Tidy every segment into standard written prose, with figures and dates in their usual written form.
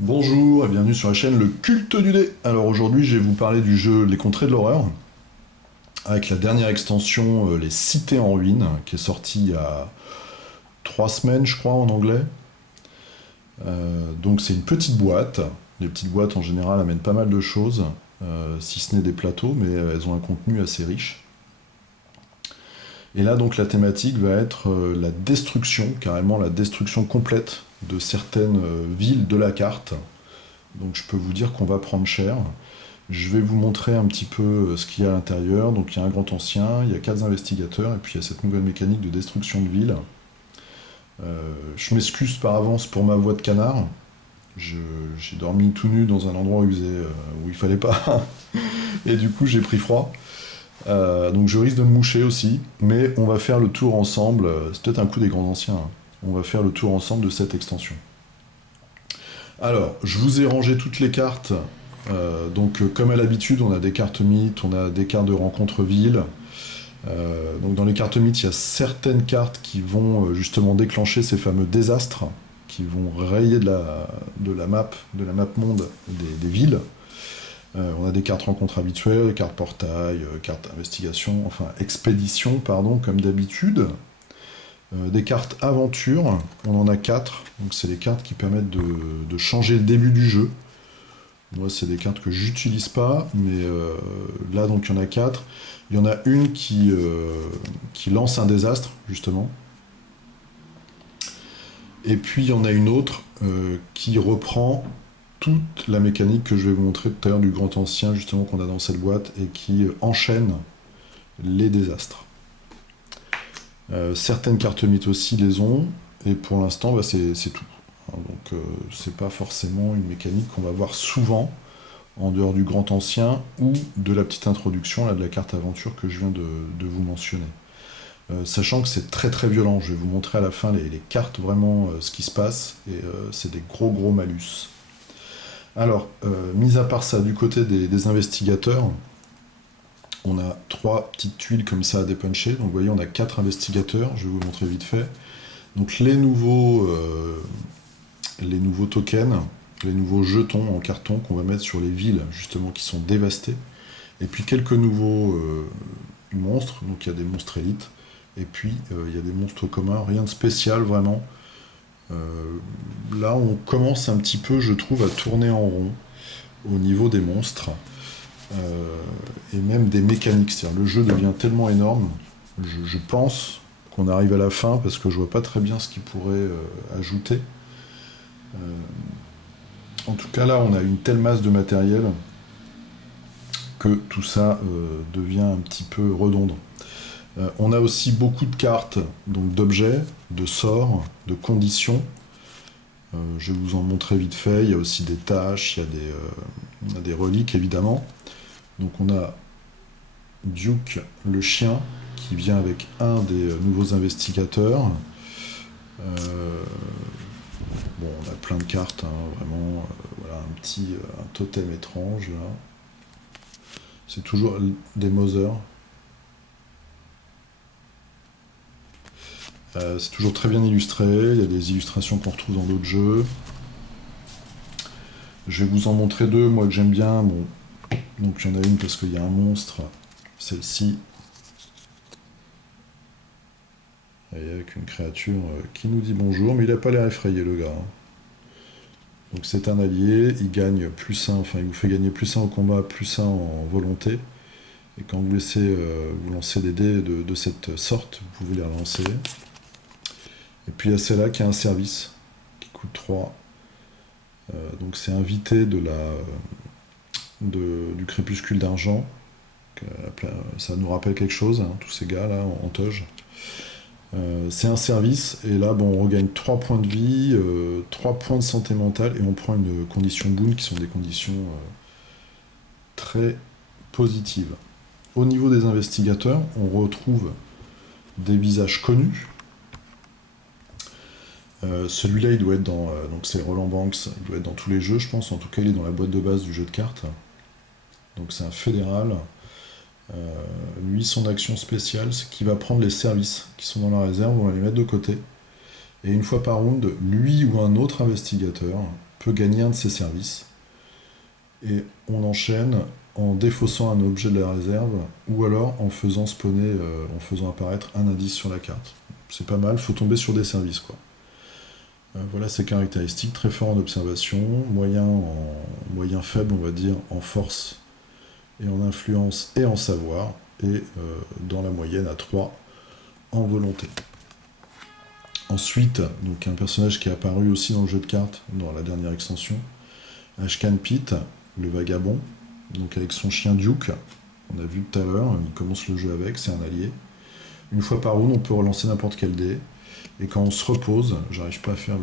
Bonjour et bienvenue sur la chaîne Le Culte du Dé. Alors aujourd'hui je vais vous parler du jeu Les Contrées de l'Horreur, avec la dernière extension Les Cités en ruine, qui est sortie il y a 3 semaines je crois en anglais. Donc c'est une petite boîte. Les petites boîtes en général amènent pas mal de choses, si ce n'est des plateaux, mais elles ont un contenu assez riche. Et là donc la thématique va être la destruction, carrément la destruction complète de certaines villes de la carte. Donc je peux vous dire qu'on va prendre cher. Je vais vous montrer un petit peu ce qu'il y a à l'intérieur. Donc il y a un grand ancien, il y a 4 investigateurs, et puis il y a cette nouvelle mécanique de destruction de ville. Je m'excuse par avance pour ma voix de canard. J'ai dormi tout nu dans un endroit où il fallait pas, et du coup j'ai pris froid. Donc je risque de me moucher aussi, mais on va faire le tour ensemble. C'est peut-être un coup des grands anciens, hein. On va faire le tour ensemble de cette extension. Alors, je vous ai rangé toutes les cartes. Comme à l'habitude, on a des cartes mythes, on a des cartes de rencontre ville. Donc, dans les cartes mythes, il y a certaines cartes qui vont justement déclencher ces fameux désastres, qui vont rayer de la map monde des villes. On a des cartes rencontres habituelles, des cartes portail, cartes investigation, enfin expédition, pardon, comme d'habitude. Des cartes aventure, on en a 4, donc c'est des cartes qui permettent de changer le début du jeu. Moi, c'est des cartes que j'utilise pas, mais là, donc il y en a 4. Il y en a une qui lance un désastre, justement. Et puis il y en a une autre qui reprend toute la mécanique que je vais vous montrer tout à l'heure du grand ancien, justement, qu'on a dans cette boîte, et qui enchaîne les désastres. Certaines cartes mythes aussi les ont, et pour l'instant, bah, c'est tout. Donc c'est pas forcément une mécanique qu'on va voir souvent, en dehors du grand ancien, ou de la petite introduction là, de la carte aventure que je viens de vous mentionner. Sachant que c'est très très violent, je vais vous montrer à la fin les cartes vraiment ce qui se passe, et c'est des gros malus. Alors, mis à part ça, du côté des investigateurs, on a 3 petites tuiles comme ça à dépuncher. Donc vous voyez, on a 4 investigateurs, je vais vous montrer vite fait. Donc les nouveaux tokens, les nouveaux jetons en carton qu'on va mettre sur les villes justement qui sont dévastées. Et puis quelques nouveaux monstres, donc il y a des monstres élites, et puis il y a des monstres communs, rien de spécial vraiment. Là on commence un petit peu, je trouve, à tourner en rond au niveau des monstres. Et même des mécaniques, c'est-à-dire le jeu devient tellement énorme, je pense qu'on arrive à la fin parce que je vois pas très bien ce qu'il pourrait ajouter. En tout cas là on a une telle masse de matériel que tout ça devient un petit peu redondant. On a aussi beaucoup de cartes, donc d'objets, de sorts, de conditions. Je vais vous en montrer vite fait, il y a aussi des tâches, il y a des reliques évidemment. Donc on a Duke, le chien, qui vient avec un des nouveaux investigateurs. Bon, on a plein de cartes, hein, vraiment. Voilà, un totem étrange, là. C'est toujours des Mother. C'est toujours très bien illustré, il y a des illustrations qu'on retrouve dans d'autres jeux. Je vais vous en montrer 2, moi que j'aime bien. Bon, donc il y en a une parce qu'il y a un monstre, celle-ci, et avec une créature qui nous dit bonjour, mais il n'a pas l'air effrayé le gars, hein. Donc c'est un allié, il gagne plus 1, enfin il vous fait gagner plus 1 au combat, plus 1 en volonté. Et quand vous laissez vous lancer des dés de cette sorte, vous pouvez les relancer. Et puis il y a celle-là qui a un service, qui coûte 3. Donc c'est invité du crépuscule d'argent. Ça nous rappelle quelque chose, hein, tous ces gars-là en toge. C'est un service, et là bon, on regagne 3 points de vie, 3 points de santé mentale, et on prend une condition boon, qui sont des conditions très positives. Au niveau des investigateurs, on retrouve des visages connus. Celui-là, il doit être dans... donc c'est Roland Banks, il doit être dans tous les jeux, je pense. En tout cas, il est dans la boîte de base du jeu de cartes. Donc c'est un fédéral. Lui, son action spéciale, c'est qu'il va prendre les services qui sont dans la réserve, on va les mettre de côté. Et une fois par round, lui ou un autre investigateur peut gagner un de ses services. Et on enchaîne en défaussant un objet de la réserve, ou alors en faisant spawner, en faisant apparaître un indice sur la carte. C'est pas mal, faut tomber sur des services, quoi. Voilà ses caractéristiques, très fort en observation, moyen faible, on va dire, en force et en influence et en savoir, et dans la moyenne à 3 en volonté. Ensuite, donc un personnage qui est apparu aussi dans le jeu de cartes, dans la dernière extension, Ashkan Pit, le vagabond, donc avec son chien Duke, on a vu tout à l'heure, il commence le jeu avec, c'est un allié. Une fois par round, on peut relancer n'importe quel dé, et quand on se repose, j'arrive pas à faire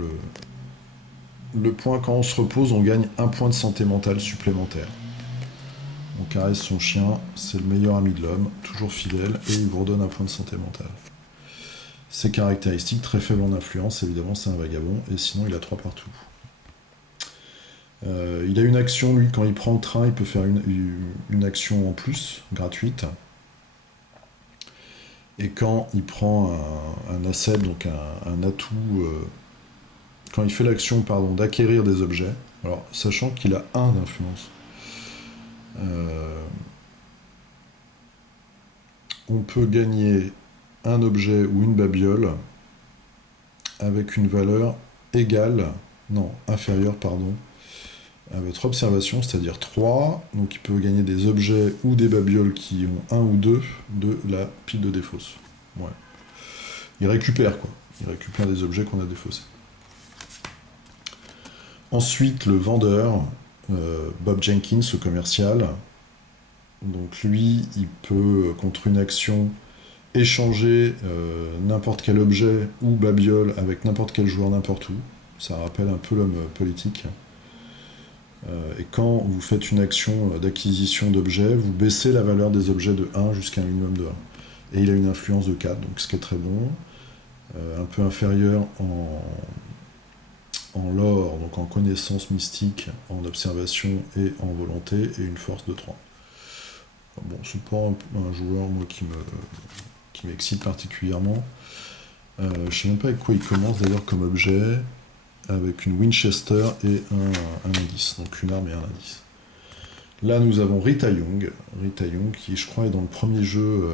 le point, quand on se repose, on gagne un point de santé mentale supplémentaire. On caresse son chien, c'est le meilleur ami de l'homme, toujours fidèle, et il vous redonne un point de santé mentale. Ses caractéristiques, très faibles en influence, évidemment c'est un vagabond, et sinon il a 3 partout. Il a une action, lui, quand il prend le train, il peut faire une action en plus, gratuite. Et quand il prend un asset, donc un atout, quand il fait l'action d'acquérir des objets, alors sachant qu'il a 1 d'influence, on peut gagner un objet ou une babiole avec une valeur inférieure, à votre observation, c'est-à-dire 3. Donc il peut gagner des objets ou des babioles qui ont 1 ou 2 de la pile de défausse. Ouais. Il récupère, quoi. Il récupère des objets qu'on a défaussés. Ensuite, le vendeur, Bob Jenkins, le commercial. Donc lui, il peut, contre une action, échanger n'importe quel objet ou babiole avec n'importe quel joueur n'importe où. Ça rappelle un peu l'homme politique. Et quand vous faites une action d'acquisition d'objets, vous baissez la valeur des objets de 1 jusqu'à un minimum de 1. Et il a une influence de 4, donc ce qui est très bon. Un peu inférieur en lore, donc en connaissance mystique, en observation et en volonté, et une force de 3. Bon, c'est pas un joueur, moi, qui m'excite particulièrement. Je sais même pas avec quoi il commence d'ailleurs comme objet, avec une Winchester et un indice, donc une arme et un indice. Là, nous avons Rita Young, qui, je crois, est dans le premier jeu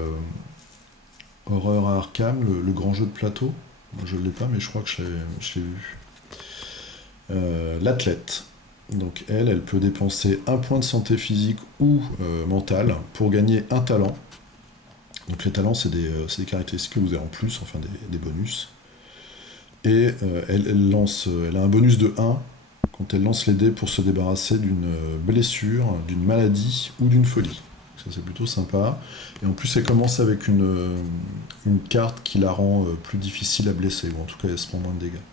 Horreur à Arkham, le grand jeu de plateau. Moi, je ne l'ai pas, mais je crois que je l'ai vu. L'athlète. Donc, elle peut dépenser 1 point de santé physique ou mentale pour gagner un talent. Donc, les talents, c'est des caractéristiques que vous avez en plus, enfin des bonus. Et elle a un bonus de 1 quand elle lance les dés pour se débarrasser d'une blessure, d'une maladie ou d'une folie. Ça, c'est plutôt sympa. Et en plus, elle commence avec une carte qui la rend plus difficile à blesser, ou en tout cas, elle se prend moins de dégâts.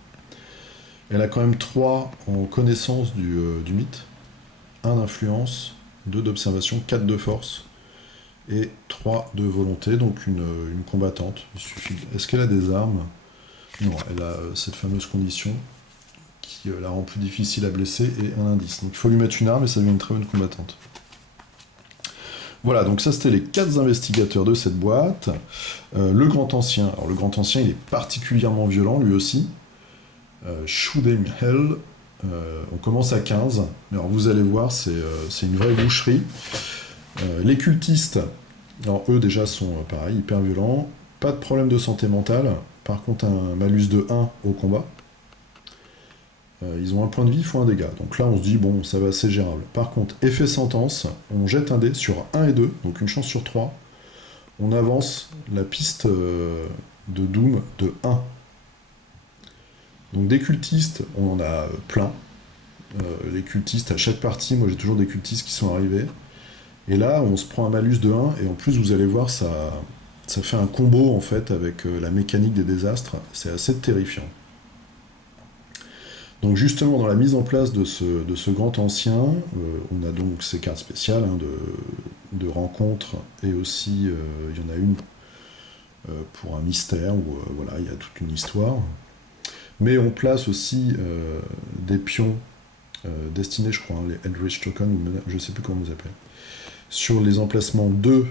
Elle a quand même 3 en connaissance du mythe, 1 d'influence, 2 d'observation, 4 de force, et 3 de volonté, donc une combattante. Il suffit. Est-ce qu'elle a des armes ? Non, elle a cette fameuse condition qui la rend plus difficile à blesser et un indice. Donc il faut lui mettre une arme et ça devient une très bonne combattante. Voilà, donc ça c'était les 4 investigateurs de cette boîte. Le Grand Ancien. Alors le Grand Ancien, il est particulièrement violent lui aussi. Shoot 'em hell. On commence à 15. Mais alors vous allez voir, c'est une vraie boucherie. Les cultistes, alors eux déjà sont pareil, hyper violents. Pas de problème de santé mentale. Par contre, un malus de 1 au combat. Ils ont 1 point de vie, il faut 1 dégât. Donc là, on se dit, bon, ça va, c'est gérable. Par contre, effet sentence, on jette un dé sur 1 et 2, donc une chance sur 3. On avance la piste de Doom de 1. Donc des cultistes, on en a plein. Les cultistes, à chaque partie, moi j'ai toujours des cultistes qui sont arrivés. Et là, on se prend un malus de 1, et en plus, vous allez voir, ça fait un combo, en fait, avec la mécanique des désastres. C'est assez terrifiant. Donc justement, dans la mise en place de ce grand ancien, on a donc ces cartes spéciales de rencontres, et aussi, il y en a une pour un mystère, où voilà, il y a toute une histoire. Mais on place aussi des pions destinés, je crois, les Eldritch Tokens, ou je ne sais plus comment vous appelez, sur les emplacements 2,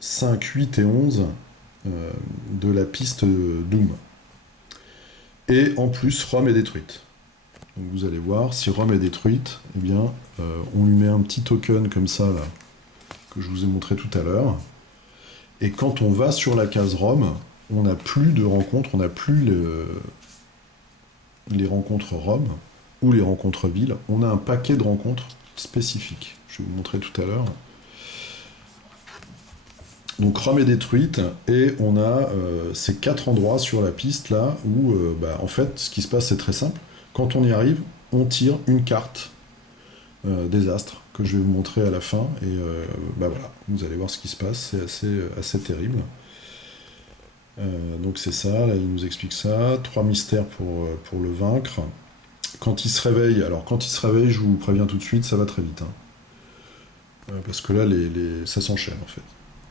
5, 8 et 11 de la piste Doom. Et en plus, Rome est détruite. Donc vous allez voir, si Rome est détruite, eh bien, on lui met un petit token comme ça, là, que je vous ai montré tout à l'heure. Et quand on va sur la case Rome, on n'a plus de rencontres, on n'a plus les rencontres Rome ou les rencontres ville. On a un paquet de rencontres spécifiques. Je vais vous montrer tout à l'heure. Donc Rome est détruite et on a ces 4 endroits sur la piste là où en fait ce qui se passe c'est très simple. Quand on y arrive, on tire une carte des astres que je vais vous montrer à la fin et voilà, vous allez voir ce qui se passe, c'est assez terrible. Donc c'est ça, là il nous explique ça, 3 mystères pour le vaincre. Quand il se réveille, je vous préviens tout de suite, ça va très vite. Parce que là ça s'enchaîne en fait.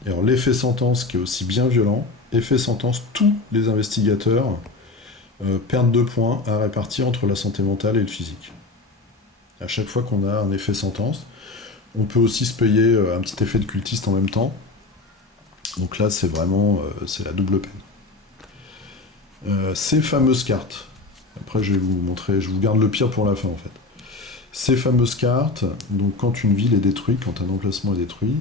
Et alors l'effet sentence qui est aussi bien violent, effet sentence, tous les investigateurs perdent 2 points à répartir entre la santé mentale et le physique. À chaque fois qu'on a un effet sentence, on peut aussi se payer un petit effet de cultiste en même temps. Donc là c'est vraiment c'est la double peine. Ces fameuses cartes, après je vais vous montrer, je vous garde le pire pour la fin en fait. Ces fameuses cartes, donc quand une ville est détruite, quand un emplacement est détruit,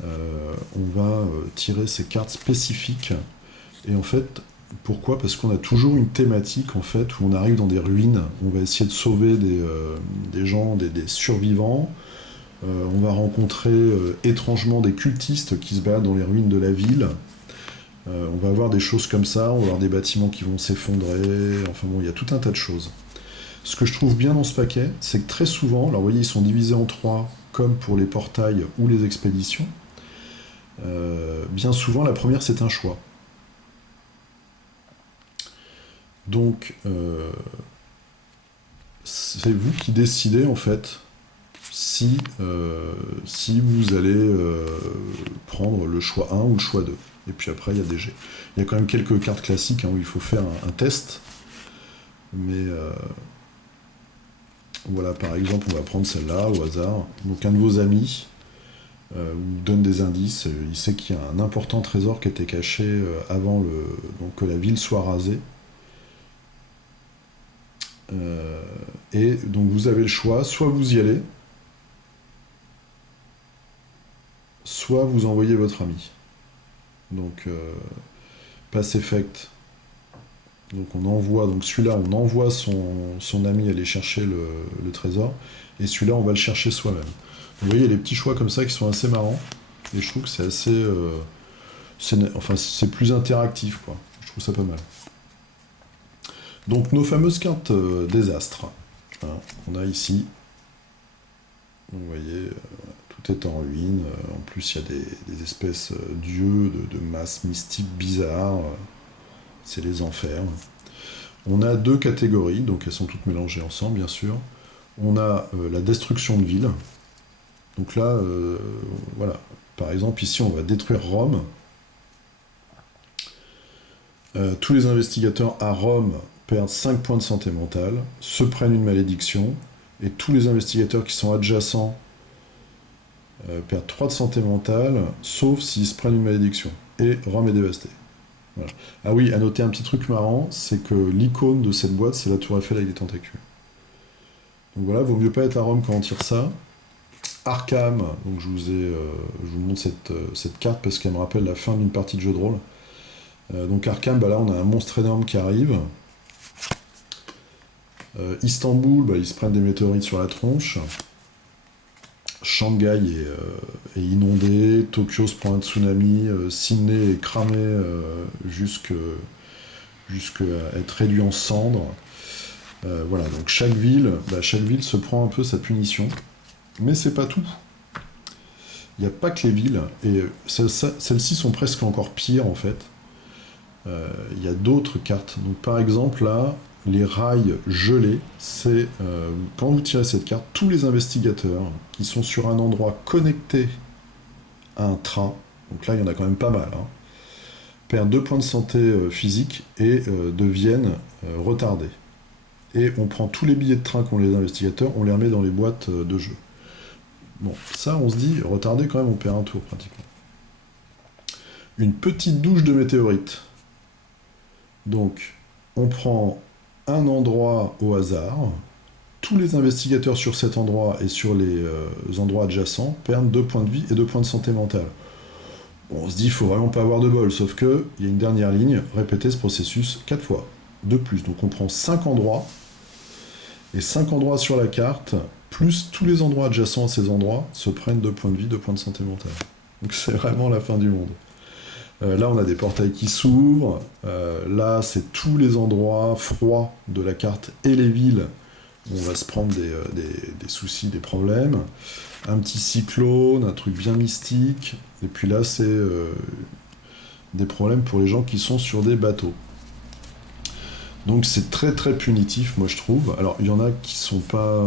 on va tirer ces cartes spécifiques. Et en fait, pourquoi? Parce qu'on a toujours une thématique en fait où on arrive dans des ruines, on va essayer de sauver des gens, des survivants. On va rencontrer étrangement des cultistes qui se baladent dans les ruines de la ville. On va avoir des choses comme ça, on va avoir des bâtiments qui vont s'effondrer. Enfin bon, il y a tout un tas de choses. Ce que je trouve bien dans ce paquet, c'est que très souvent, alors vous voyez, ils sont divisés en 3, comme pour les portails ou les expéditions. Bien souvent, la première, c'est un choix. Donc, c'est vous qui décidez, en fait, si vous allez prendre le choix 1 ou le choix 2. Et puis après, il y a des jets. Il y a quand même quelques cartes classiques où il faut faire un test. Mais voilà, par exemple, on va prendre celle-là au hasard. Donc, un de vos amis vous donne des indices. Il sait qu'il y a un important trésor qui était caché avant donc que la ville soit rasée. Et donc vous avez le choix, soit vous y allez, soit vous envoyez votre ami. Donc pass effect. Donc on envoie, donc celui-là on envoie son ami aller chercher le trésor, et celui-là on va le chercher soi-même. Vous voyez, il y a des petits choix comme ça qui sont assez marrants, et je trouve que c'est assez... c'est plus interactif, quoi. Je trouve ça pas mal. Donc nos fameuses cartes désastres, on a ici. Donc, vous voyez, tout est en ruine. En plus, il y a des espèces d'yeux, de masses mystiques bizarres. C'est les enfers. On a 2 catégories, donc elles sont toutes mélangées ensemble, bien sûr. On a la destruction de ville. Donc là, voilà. Par exemple, ici, on va détruire Rome. Tous les investigateurs à Rome perdent 5 points de santé mentale, se prennent une malédiction, et tous les investigateurs qui sont adjacents perdent 3 de santé mentale, sauf s'ils se prennent une malédiction. Et Rome est dévastée. Voilà. Ah oui, à noter un petit truc marrant, c'est que l'icône de cette boîte, c'est la tour Eiffel avec des tentacules. Donc voilà, vaut mieux pas être à Rome quand on tire ça. Arkham, donc je vous montre cette carte parce qu'elle me rappelle la fin d'une partie de jeu de rôle. Donc Arkham, là on a un monstre énorme qui arrive. Istanbul, ils se prennent des météorites sur la tronche. Shanghai est inondé, Tokyo se prend un tsunami, Sydney est cramé jusqu'à être réduit en cendres. Voilà, donc chaque ville se prend un peu sa punition, mais c'est pas tout. Il n'y a pas que les villes, et celles-ci sont presque encore pires en fait. Il y a d'autres cartes. Donc par exemple là, les rails gelés, c'est quand vous tirez cette carte, tous les investigateurs qui sont sur un endroit connecté à un train, donc là il y en a quand même pas mal, perdent 2 points de santé physique et deviennent retardés. Et on prend tous les billets de train qu'ont les investigateurs, on les remet dans les boîtes de jeu. Bon, ça on se dit, retardé quand même, on perd un tour pratiquement. Une petite douche de météorites. Donc, on prend un endroit au hasard. Tous les investigateurs sur cet endroit et sur les endroits adjacents perdent 2 points de vie et 2 points de santé mentale. Bon, on se dit, il faut vraiment pas avoir de bol, sauf que il y a une dernière ligne, répéter ce processus 4 fois, de plus. Donc on prend 5 endroits, et 5 endroits sur la carte, plus tous les endroits adjacents à ces endroits, se prennent 2 points de vie, 2 points de santé mentale. Donc c'est vraiment la fin du monde. Là, on a des portails qui s'ouvrent. Là, c'est tous les endroits froids de la carte et les villes où on va se prendre des soucis, des problèmes. Un petit cyclone, un truc bien mystique. Et puis là, c'est des problèmes pour les gens qui sont sur des bateaux. Donc c'est très très punitif, moi je trouve. Alors il y en a qui sont pas...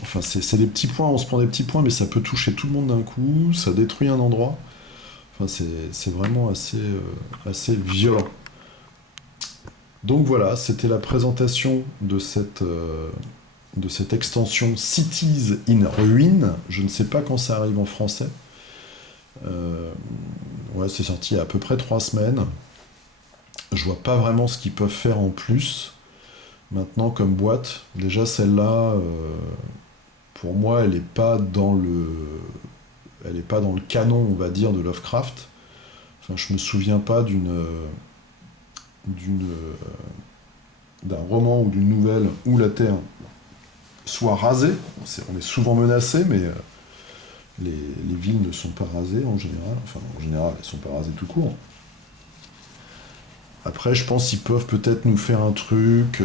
enfin c'est des petits points, on se prend des petits points, mais ça peut toucher tout le monde d'un coup, ça détruit un endroit. Enfin c'est vraiment assez violent. Donc voilà, c'était la présentation de cette extension Cities in Ruin. Je ne sais pas quand ça arrive en français. Ouais, c'est sorti il y a à peu près 3 semaines. Je vois pas vraiment ce qu'ils peuvent faire en plus. Maintenant, comme boîte, déjà celle-là, pour moi, elle est pas dans le canon, on va dire, de Lovecraft. Enfin, je me souviens pas d'un roman ou d'une nouvelle où la Terre soit rasée. On est souvent menacé, mais les villes ne sont pas rasées en général. Enfin, en général, elles sont pas rasées tout court. Après, je pense qu'ils peuvent peut-être nous faire un truc.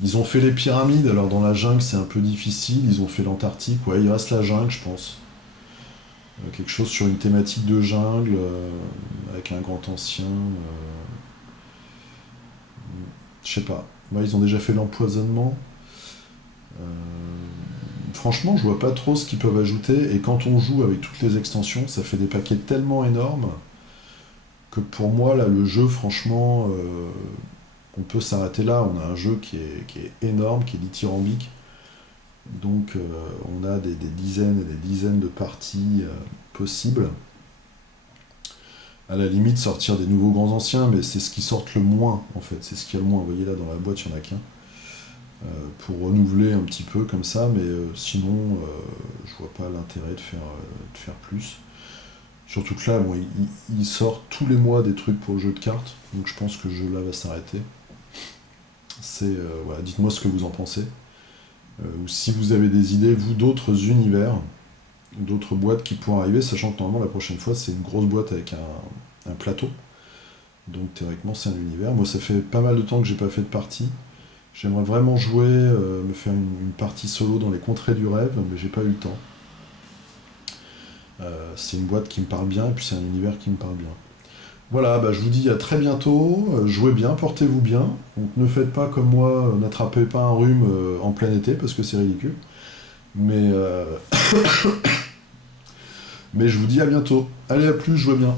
Ils ont fait les pyramides, alors dans la jungle c'est un peu difficile. Ils ont fait l'Antarctique, ouais, il reste la jungle, je pense. Quelque chose sur une thématique de jungle, avec un grand ancien. Je sais pas. Ouais, ils ont déjà fait l'empoisonnement. Euh, Franchement, je vois pas trop ce qu'ils peuvent ajouter. Et quand on joue avec toutes les extensions, ça fait des paquets tellement énormes que pour moi, là, le jeu, franchement, on peut s'arrêter là. On a un jeu qui est énorme, qui est dithyrambique. Donc, on a des dizaines et des dizaines de parties possibles. À la limite, sortir des nouveaux grands anciens, mais c'est ce qui sort le moins, en fait. C'est ce qu'il y a le moins. Vous voyez, là, dans la boîte, il n'y en a qu'un. Pour renouveler un petit peu comme ça, mais sinon, je vois pas l'intérêt de faire plus. Surtout que là, bon, il sort tous les mois des trucs pour le jeu de cartes, donc je pense que ce jeu-là va s'arrêter. Voilà, dites-moi ce que vous en pensez. Ou si vous avez des idées, vous, d'autres univers, d'autres boîtes qui pourraient arriver, sachant que normalement la prochaine fois c'est une grosse boîte avec un plateau. Donc théoriquement c'est un univers. Moi ça fait pas mal de temps que j'ai pas fait de partie. J'aimerais vraiment jouer, me faire une partie solo dans les contrées du rêve, mais j'ai pas eu le temps. C'est une boîte qui me parle bien, et puis c'est un univers qui me parle bien. Voilà, bah, je vous dis à très bientôt, jouez bien, portez-vous bien. Donc ne faites pas comme moi, n'attrapez pas un rhume en plein été, parce que c'est ridicule. Mais, mais je vous dis à bientôt. Allez, à plus, jouez bien.